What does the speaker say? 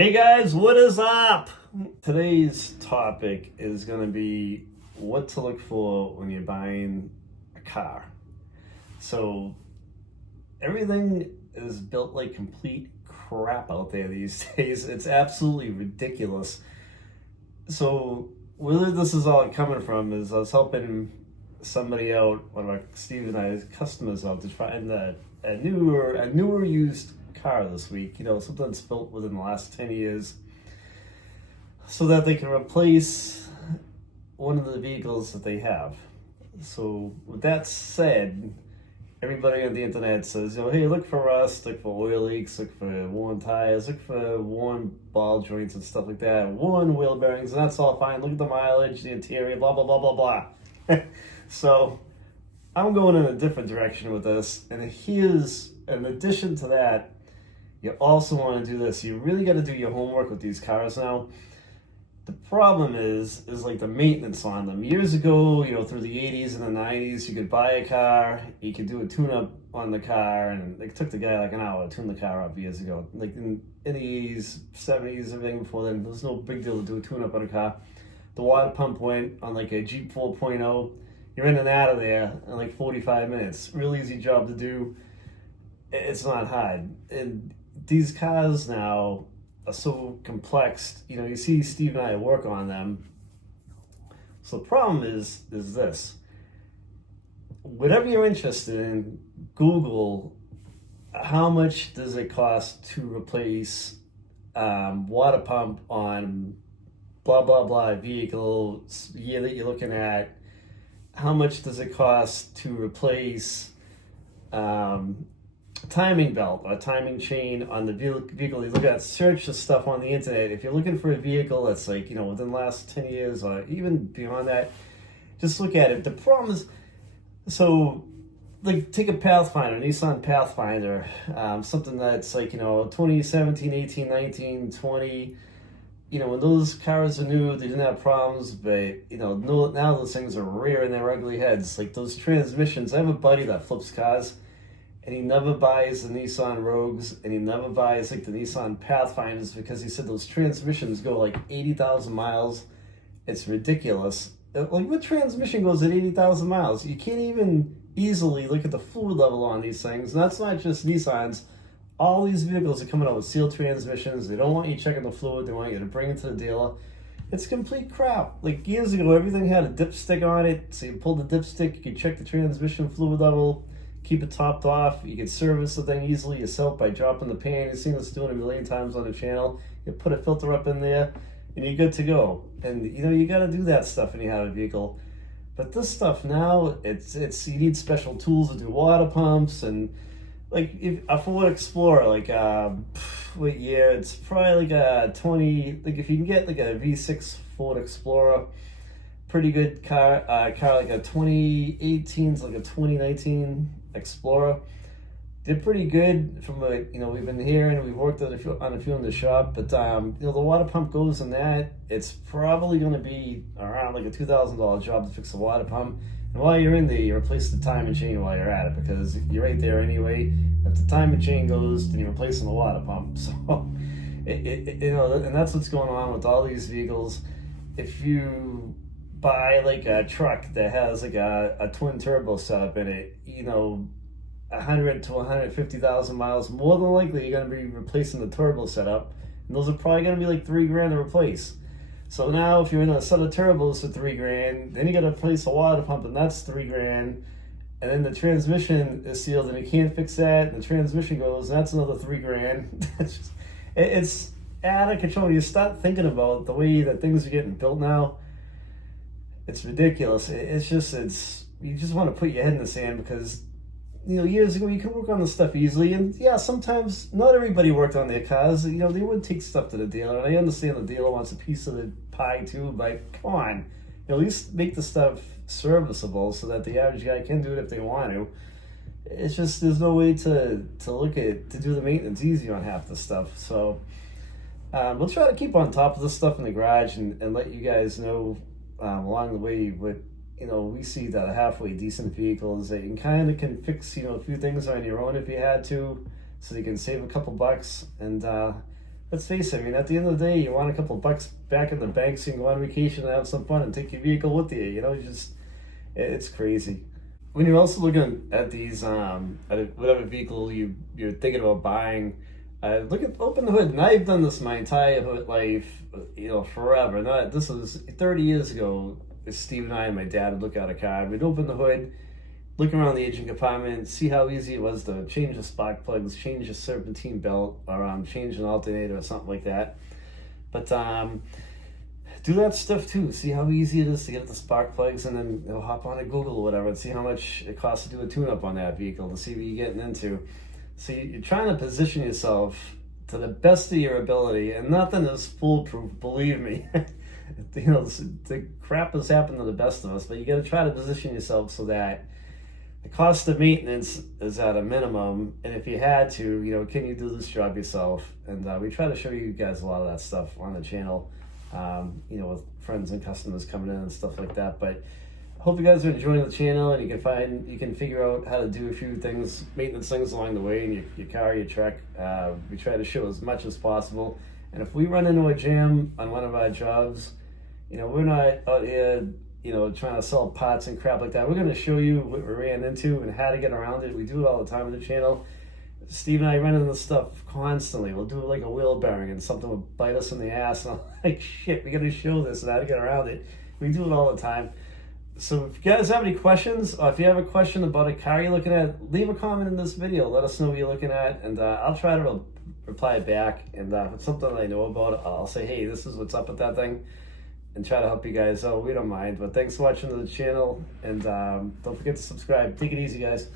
Hey guys, what is up? Today's topic is going to be what to look for when you're buying a car. So, everything is built like complete crap out there these days. It's absolutely ridiculous. So, where this is all coming from is I was helping somebody out, one of our Steve and I's customers out, to find a newer used car this week, something that's built within the last 10 years, so that they can replace one of the vehicles that they have. So with that said, everybody on the internet says, hey, look for rust, look for oil leaks, look for worn tires, look for worn ball joints and stuff like that, worn wheel bearings, and that's all fine. Look at the mileage, the interior, blah, blah, blah, blah, blah. So I'm going in a different direction with this, and here's, in addition to that, you also want to do this. You really got to do your homework with these cars now. The problem is like the maintenance on them. Years ago, through the 80s and the 90s, you could buy a car, you could do a tune-up on the car, and it took the guy like an hour to tune the car up years ago. Like in the 80s, 70s, everything before then, there was no big deal to do a tune-up on a car. The water pump went on like a Jeep 4.0. You're in and out of there in like 45 minutes. Real easy job to do. It's not hard. And these cars now are so complex. You see Steve and I work on them. So the problem is this. Whatever you're interested in, Google how much does it cost to replace water pump on blah, blah, blah vehicle, year that you're looking at. How much does it cost to replace timing belt or timing chain on the vehicle? You look at, search the stuff on the internet. If you're looking for a vehicle that's like, within the last 10 years or even beyond that, just look at it. The problem is, so like take a Pathfinder, Nissan Pathfinder, something that's like, 2017, 18, 19, 20, when those cars are new, they didn't have problems, but, now those things are rearing their ugly heads. Like those transmissions, I have a buddy that flips cars, and he never buys the Nissan Rogues, and he never buys like the Nissan Pathfinders, because he said those transmissions go like 80,000 miles. It's ridiculous. Like, what transmission goes at 80,000 miles? You can't even easily look at the fluid level on these things. And that's not just Nissans. All these vehicles are coming out with sealed transmissions. They don't want you checking the fluid. They want you to bring it to the dealer. It's complete crap. Like years ago, everything had a dipstick on it. So you pull the dipstick, you could check the transmission fluid level, keep it topped off. You can service the thing easily yourself by dropping the pan. You've seen us doing it a million times on the channel. You put a filter up in there, and you're good to go. And you got to do that stuff when you have a vehicle. But this stuff now, it's you need special tools to do water pumps. And like if a Ford Explorer, like what year? It's probably like a 20. Like if you can get like a V6 Ford Explorer, pretty good car like a 2018 to like a 2019 Explorer. They're pretty good from what we've been hearing. We've worked on a few in the shop, but the water pump goes in that. It's probably going to be around like a $2,000 job to fix the water pump. And while you're in there, you replace the timing chain while you're at it, because you're right there anyway. If the timing chain goes, then you're replacing the water pump. So, and that's what's going on with all these vehicles. If you buy like a truck that has like a twin turbo setup in it, 100 to 150,000 miles, more than likely you're going to be replacing the turbo setup, and those are probably going to be like $3,000 to replace. So now if you're in a set of turbos for $3,000, then you got to replace the water pump, and that's $3,000, and then the transmission is sealed and you can't fix that, and the transmission goes, and that's another $3,000. It's out of control. When you start thinking about the way that things are getting built now, it's ridiculous. You just want to put your head in the sand, because years ago you could work on the stuff easily, and yeah, sometimes not everybody worked on their cars. They would take stuff to the dealer, and I understand the dealer wants a piece of the pie too, but come on, at least make the stuff serviceable so that the average guy can do it if they want to. It's just there's no way to do the maintenance easy on half the stuff. So we'll try to keep on top of this stuff in the garage and let you guys know along the way what we see that a halfway decent vehicle is that you can fix, a few things on your own if you had to, so you can save a couple bucks. And let's face it, I mean, at the end of the day, you want a couple of bucks back in the bank so you can go on vacation and have some fun and take your vehicle with you. You know, it's crazy. When you're also looking at these, whatever vehicle you're thinking about buying, open the hood. And I've done this my entire life, forever. Not This was 30 years ago. Steve and I and my dad would look out a car. We'd open the hood, look around the engine compartment, see how easy it was to change the spark plugs, change the serpentine belt, or change an alternator or something like that. But do that stuff too. See how easy it is to get the spark plugs, and then hop on to Google or whatever and see how much it costs to do a tune-up on that vehicle to see what you're getting into. So you're trying to position yourself to the best of your ability, and nothing is foolproof, believe me. The crap has happened to the best of us, but you got to try to position yourself so that the cost of maintenance is at a minimum, and if you had to, can you do this job yourself? And we try to show you guys a lot of that stuff on the channel, with friends and customers coming in and stuff like that. But I hope you guys are enjoying the channel, and you can figure out how to do a few things, maintenance things along the way in your car, your truck. We try to show as much as possible. And if we run into a jam on one of our jobs, we're not out here, trying to sell parts and crap like that. We're going to show you what we ran into and how to get around it. We do it all the time on the channel. Steve and I run into this stuff constantly. We'll do like a wheel bearing and something will bite us in the ass. And I'm like, shit, we got to show this and how to get around it. We do it all the time. So if you guys have any questions, or if you have a question about a car you're looking at, leave a comment in this video. Let us know what you're looking at, and I'll try to reply back. And if it's something I know about, I'll say, hey, this is what's up with that thing, and try to help you guys out. We don't mind. But thanks for watching the channel, and don't forget to subscribe. Take it easy, guys.